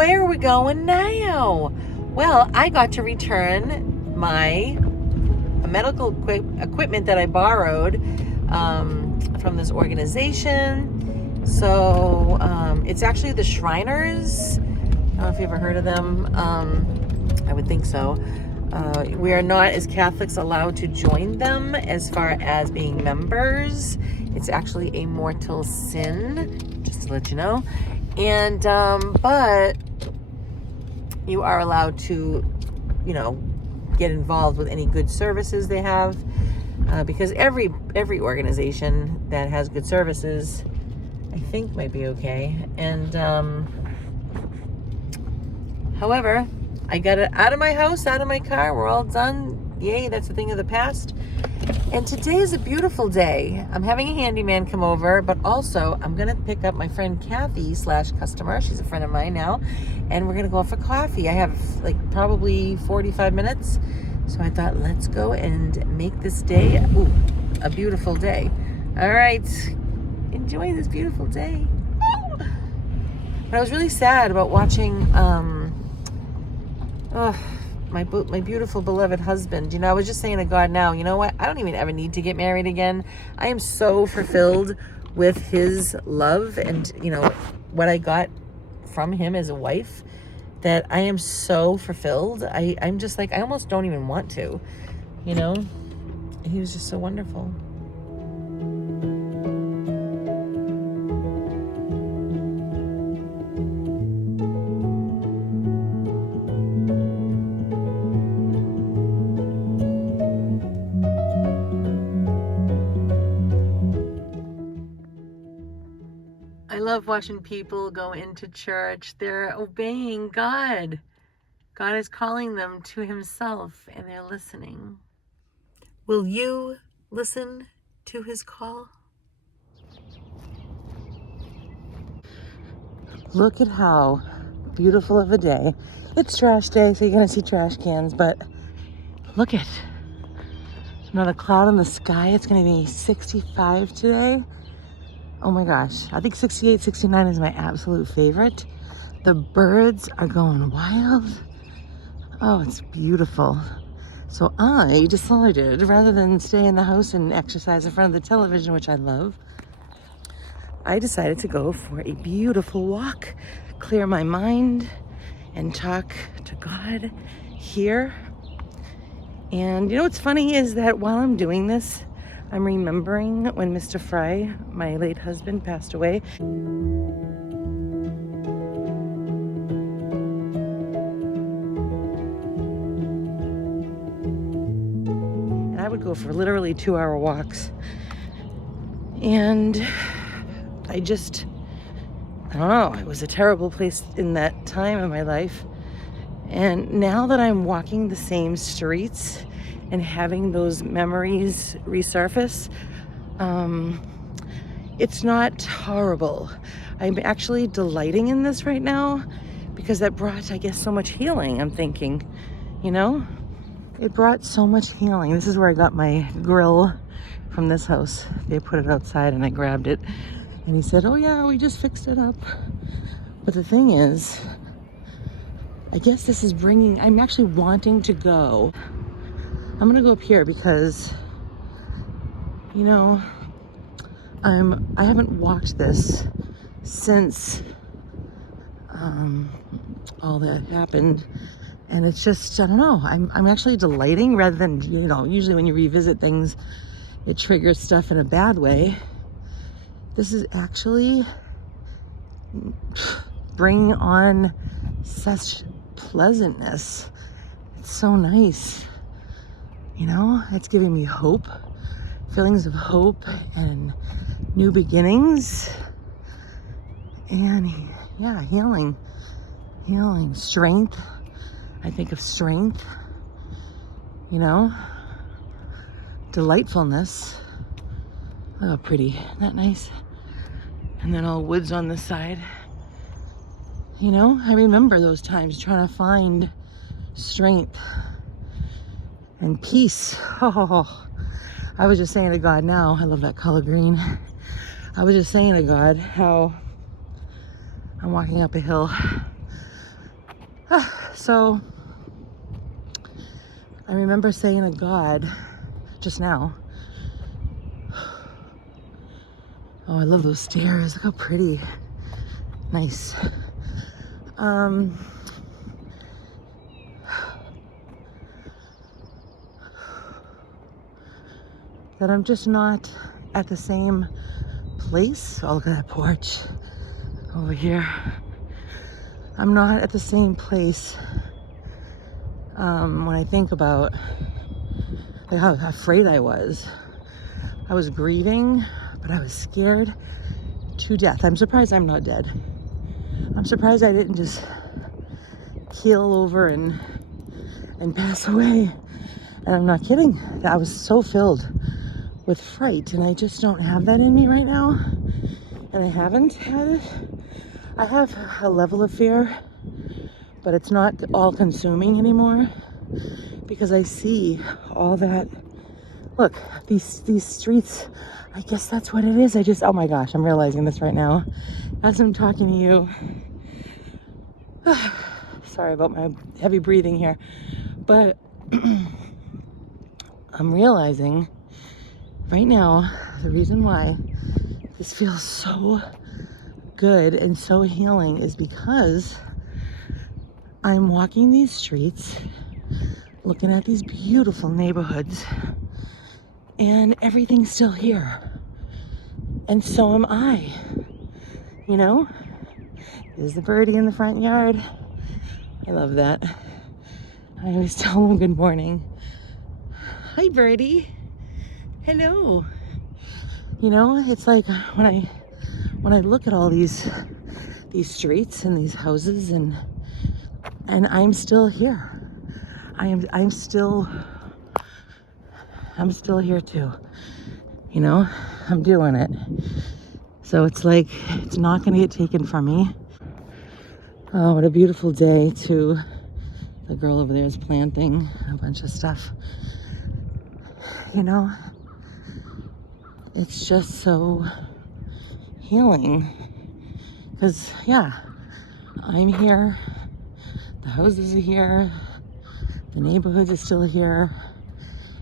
where are we going now? Well, I got to return my medical equipment that I borrowed from this organization. So it's actually the Shriners. I don't know if you've ever heard of them. I would think so. We are not, as Catholics, allowed to join them as far as being members. It's actually a mortal sin, just to let you know. And but you are allowed to, get involved with any good services they have, because every organization that has good services, I think, might be okay. And however, I got it out of my house, out of my car. We're all done. Yay, that's a thing of the past. And today is a beautiful day. I'm having a handyman come over, but also I'm going to pick up my friend Kathy /customer. She's a friend of mine now. And we're going to go for coffee. I have probably 45 minutes. So I thought, let's go and make this day a beautiful day. All right. Enjoy this beautiful day. But I was really sad about watching my beautiful beloved husband. I was just saying to God now, you know what? I don't even ever need to get married again. I am so fulfilled with his love and, what I got from him as a wife, that I am so fulfilled. I'm just I almost don't even want to, He was just so wonderful. I love watching people go into church. They're obeying God. God is calling them to himself, and they're listening. Will you listen to his call? Look at how beautiful of a day. It's trash day, so you're going to see trash cans, but look at, not a cloud in the sky. It's going to be 65 today. Oh my gosh, I think 68, 69 is my absolute favorite. The birds are going wild. Oh, it's beautiful. So I decided, rather than stay in the house and exercise in front of the television, which I love, I decided to go for a beautiful walk, clear my mind, and talk to God here. And what's funny is that while I'm doing this, I'm remembering when Mr. Fry, my late husband, passed away. And I would go for literally 2-hour walks. And I don't know, it was a terrible place in that time of my life. And now that I'm walking the same streets and having those memories resurface, it's not horrible. I'm actually delighting in this right now because that brought, I guess, so much healing, I'm thinking, It brought so much healing. This is where I got my grill from this house. They put it outside and I grabbed it. And he said, oh yeah, we just fixed it up. But the thing is, I guess this is I'm actually wanting to go. I'm gonna go up here because, I haven't walked this since all that happened. And it's just, I don't know, I'm actually delighting rather than, usually when you revisit things, it triggers stuff in a bad way. This is actually bringing on such pleasantness. It's so nice. It's giving me hope, feelings of hope and new beginnings. And yeah, healing, strength. I think of strength, delightfulness. Oh, how pretty, isn't that nice? And then all woods on the side. I remember those times trying to find strength and peace. Oh, I was just saying to God now, I love that color green. I was just saying to God how I'm walking up a hill So I remember saying to God just now, oh, I love those stairs. Look how pretty. Nice. That I'm just not at the same place. Oh, look at that porch over here. I'm not at the same place when I think about like how afraid I was. I was grieving, but I was scared to death. I'm surprised I'm not dead. I'm surprised I didn't just keel over and pass away. And I'm not kidding. I was so filled with fright, and I just don't have that in me right now. And I haven't had it. I have a level of fear, but it's not all consuming anymore because I see all that. Look, these streets, I guess that's what it is. Oh my gosh, I'm realizing this right now as I'm talking to you. Sorry about my heavy breathing here, but I'm realizing right now the reason why this feels so good and so healing is because I'm walking these streets, looking at these beautiful neighborhoods, and everything's still here. And so am I. You know? There's the birdie in the front yard. I love that. I always tell them good morning. Hi, birdie. Hello. You know, it's like when I look at all these streets and these houses and I'm still here. I'm still here too. You know, I'm doing it. So it's like it's not going to get taken from me. Oh, what a beautiful day too. The girl over there is planting a bunch of stuff. You know, it's just so healing. Because, yeah, I'm here. The houses are here. The neighborhoods are still here.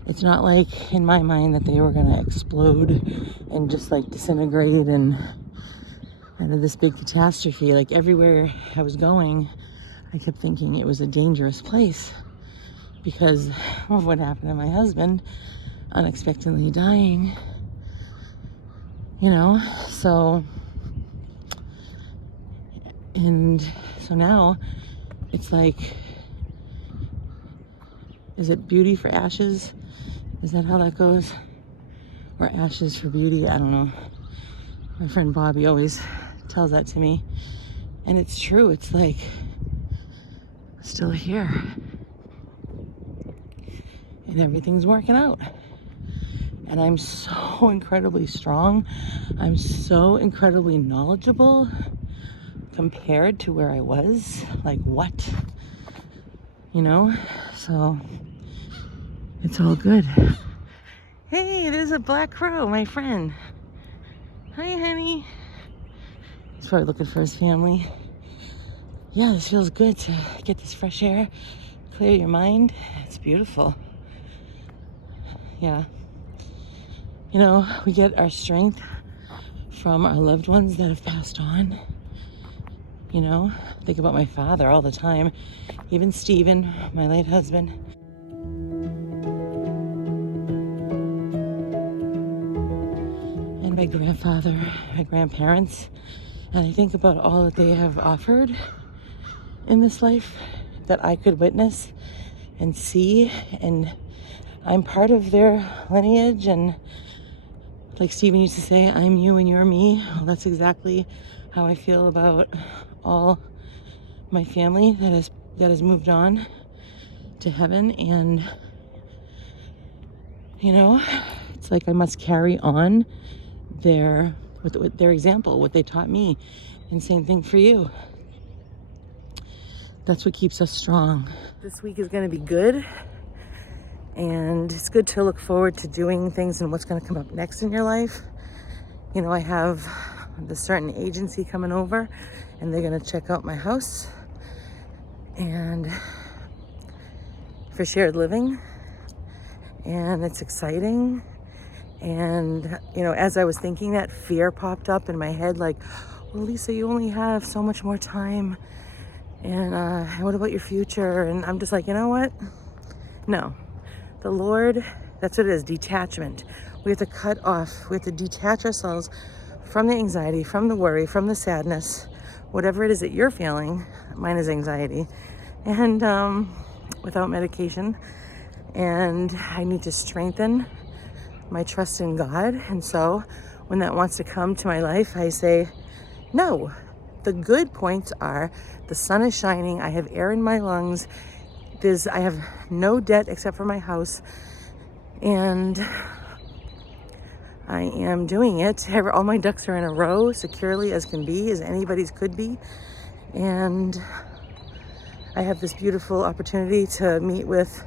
It's not like in my mind that they were going to explode and just like disintegrate and this big catastrophe. Like everywhere I was going, I kept thinking it was a dangerous place because of what happened to my husband, unexpectedly dying. You know, so now it's like, is it beauty for ashes? Is that how that goes? Or ashes for beauty? I don't know. My friend Bobby always tells that to me. And it's true. It's like, still here. And everything's working out. And I'm so incredibly strong. I'm so incredibly knowledgeable compared to where I was. Like, what? You know? So, it's all good. Hey, there's a black crow, my friend. Hi, honey. He's probably looking for his family. Yeah, this feels good to get this fresh air, clear your mind. It's beautiful. Yeah. You know, we get our strength from our loved ones that have passed on. You know, I think about my father all the time. Even Stephen, my late husband. And my grandfather, my grandparents. And I think about all that they have offered in this life that I could witness and see. And I'm part of their lineage. And like Stephen used to say, I'm you and you're me. Well, that's exactly how I feel about all my family that has moved on to heaven. And you know, it's like I must carry on with their example, what they taught me. And same thing for you. That's what keeps us strong. This week is going to be good. And it's good to look forward to doing things and what's going to come up next in your life. You know, I have this certain agency coming over and they're going to check out my house. and for shared living. And it's exciting. And, you know, as I was thinking that, fear popped up in my head, like, well, Lisa, you only have so much more time. And what about your future? And I'm just like, you know what? No. The Lord, that's what it is, detachment. We have to cut off, we have to detach ourselves from the anxiety, from the worry, from the sadness, whatever it is that you're feeling. Mine is anxiety. And without medication. And I need to strengthen my trust in God. And so when that wants to come to my life, I say, no. The good points are the sun is shining. I have air in my lungs. I have no debt except for my house. And I am doing it. All my ducks are in a row, securely as can be, as anybody's could be. And I have this beautiful opportunity to meet with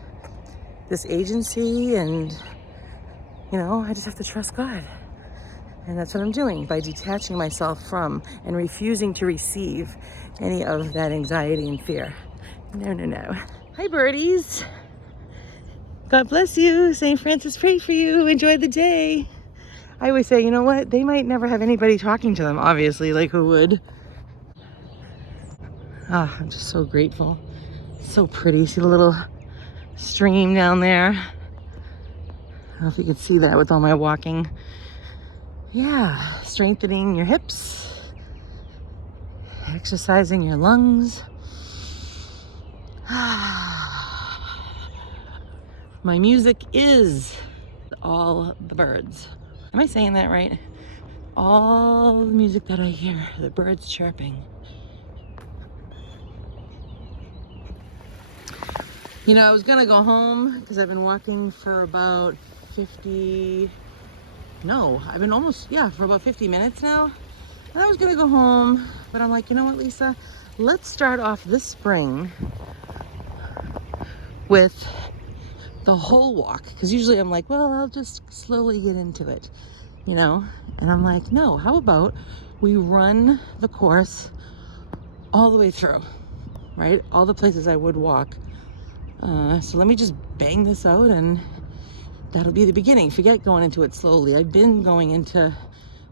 this agency, and, you know, I just have to trust God. And that's what I'm doing by detaching myself from and refusing to receive any of that anxiety and fear. No, no, no. Hi, birdies. God bless you. St. Francis, pray for you. Enjoy the day. I always say, you know what? They might never have anybody talking to them, obviously, like who would? Ah, I'm just so grateful. So pretty. See the little stream down there? I don't know if you can see that with all my walking. Yeah, strengthening your hips, exercising your lungs. My music is all the birds. Am I saying that right? All the music that I hear, the birds chirping. You know, I was gonna go home because I've been walking for about 50, no, I've been almost, yeah, for about 50 minutes now. And I was gonna go home, but I'm like, you know what, Lisa? Let's start off this spring with the whole walk. Because usually I'm like, well, I'll just slowly get into it, you know? And I'm like, no, how about we run the course all the way through, right? All the places I would walk. So let me just bang this out, and that'll be the beginning. Forget going into it slowly. I've been going into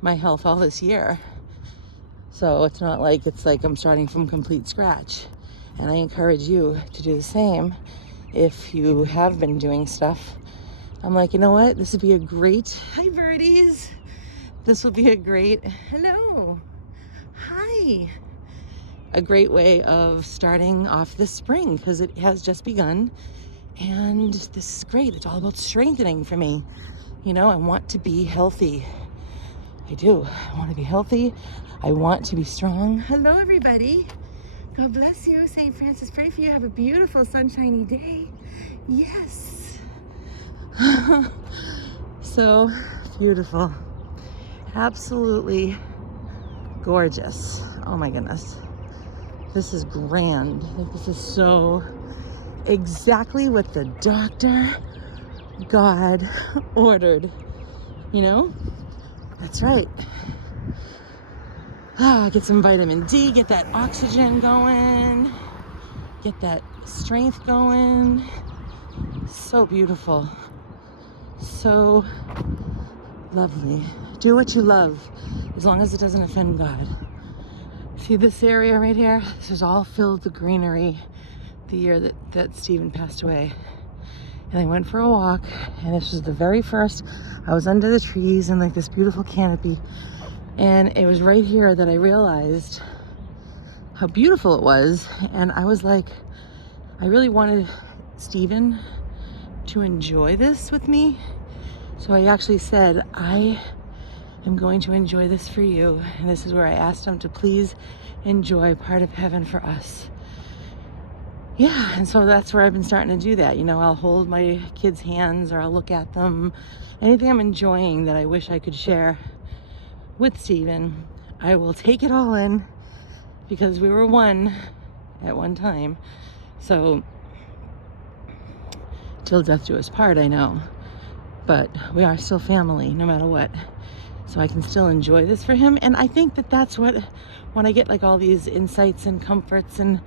my health all this year. So it's not like I'm starting from complete scratch. And I encourage you to do the same if you have been doing stuff. I'm like, you know what? This would be a great, hi birdies. This will be a great, hello, hi. A great way of starting off this spring, because it has just begun. And this is great. It's all about strengthening for me. You know, I want to be healthy. I do. I want to be healthy. I want to be strong. Hello, everybody. God bless you. St. Francis, pray for you. Have a beautiful, sunshiny day. Yes. So beautiful. Absolutely gorgeous. Oh my goodness. This is grand. Like, this is so exactly what the doctor, God, ordered. You know? That's right. Get some vitamin D, get that oxygen going, get that strength going. So beautiful. So lovely. Do what you love, as long as it doesn't offend God. See this area right here? This is all filled with greenery the year that Stephen passed away. And I went for a walk, and this was the very first. I was under the trees in like this beautiful canopy. And it was right here that I realized how beautiful it was. And I was like, I really wanted Stephen to enjoy this with me. So I actually said, I am going to enjoy this for you. And this is where I asked him to please enjoy part of heaven for us. Yeah, and so that's where I've been starting to do that. You know, I'll hold my kids' hands, or I'll look at them. Anything I'm enjoying that I wish I could share with Stephen, I will take it all in, because we were one at one time. So till death do us part, I know, but we are still family no matter what. So I can still enjoy this for him. And I think that that's what, when I get like all these insights and comforts and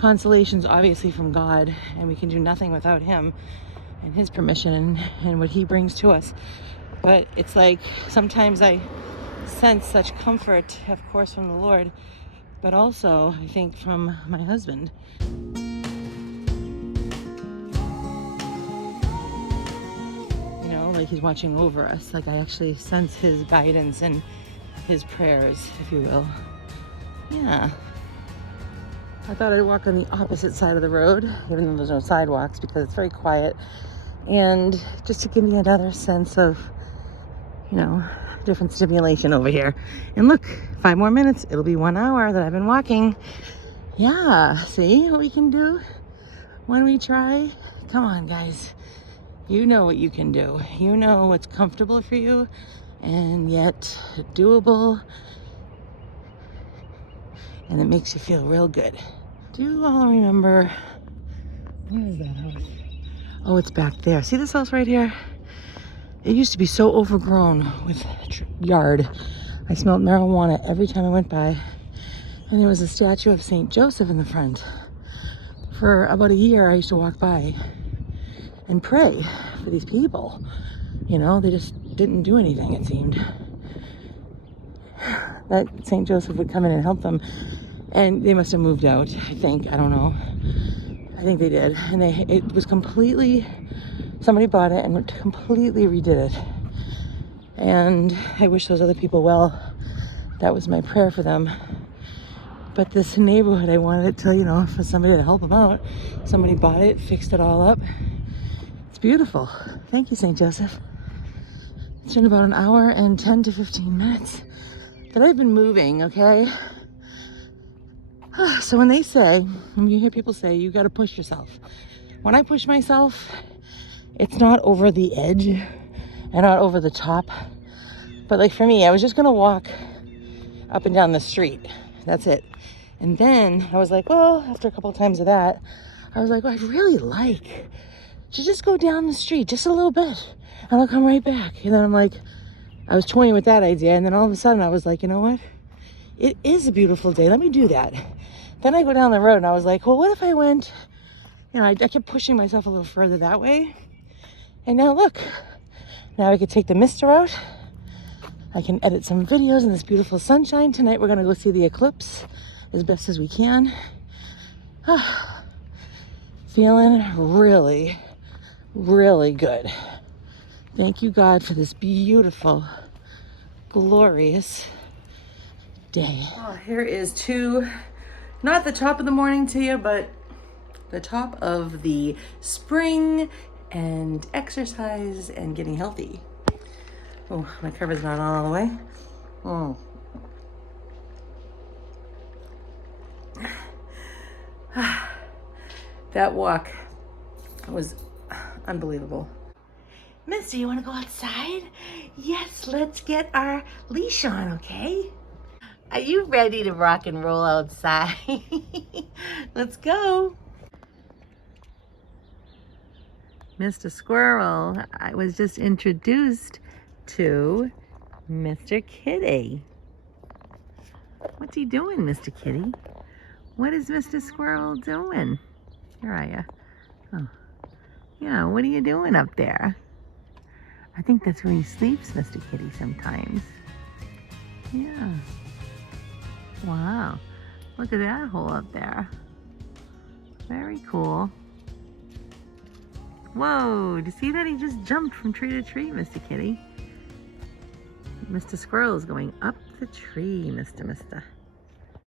consolation's obviously from God, and we can do nothing without him and his permission and what he brings to us. But it's like sometimes I sense such comfort, of course, from the Lord, but also I think from my husband. You know, like he's watching over us. Like I actually sense his guidance and his prayers, if you will. Yeah. I thought I'd walk on the opposite side of the road, even though there's no sidewalks, because it's very quiet. And just to give me another sense of, you know, different stimulation over here. And look, 5 more minutes, it'll be 1 hour that I've been walking. Yeah, see what we can do when we try? Come on, guys. You know what you can do. You know what's comfortable for you and yet doable. And it makes you feel real good. Do you all remember, where is that house? Oh, it's back there. See this house right here? It used to be so overgrown with yard. I smelled marijuana every time I went by. And there was a statue of St. Joseph in the front. For about a year, I used to walk by and pray for these people. You know, they just didn't do anything, it seemed. That St. Joseph would come in and help them. And they must have moved out, I think. I don't know. I think they did. And it was completely, somebody bought it and completely redid it. And I wish those other people well. That was my prayer for them. But this neighborhood, I wanted it to, you know, for somebody to help them out. Somebody bought it, fixed it all up. It's beautiful. Thank you, St. Joseph. It's been about 1 hour and 10 to 15 minutes that I've been moving, okay? So when they say, when you hear people say, you got to push yourself. When I push myself, it's not over the edge and not over the top. But like for me, I was just going to walk up and down the street. That's it. And then I was like, well, after a couple of times of that, I was like, well, I'd really like to just go down the street just a little bit and I'll come right back. And then I'm like, I was toying with that idea. And then all of a sudden I was like, you know what? It is a beautiful day. Let me do that. Then I go down the road and I was like, well, what if I went, you know, I kept pushing myself a little further that way. And now look, now I could take the mister out. I can edit some videos in this beautiful sunshine. Tonight we're going to go see the eclipse as best as we can. Feeling really, really good. Thank you, God, for this beautiful, glorious day. Oh, here is not the top of the morning to you, but the top of the spring and exercise and getting healthy. Oh, my cover's not on all the way. Oh. That walk was unbelievable. Mister, you want to go outside? Yes, let's get our leash on, okay? Are you ready to rock and roll outside? Let's go. Mr. Squirrel, I was just introduced to Mr. Kitty. What's he doing, Mr. Kitty? What is Mr. Squirrel doing? Here are you. Oh, yeah, what are you doing up there? I think that's where he sleeps, Mr. Kitty, sometimes. Yeah. Wow. Look at that hole up there. Very cool. Whoa, do you see that? He just jumped from tree to tree, Mr. Kitty. Mr. Squirrel is going up the tree, Mister.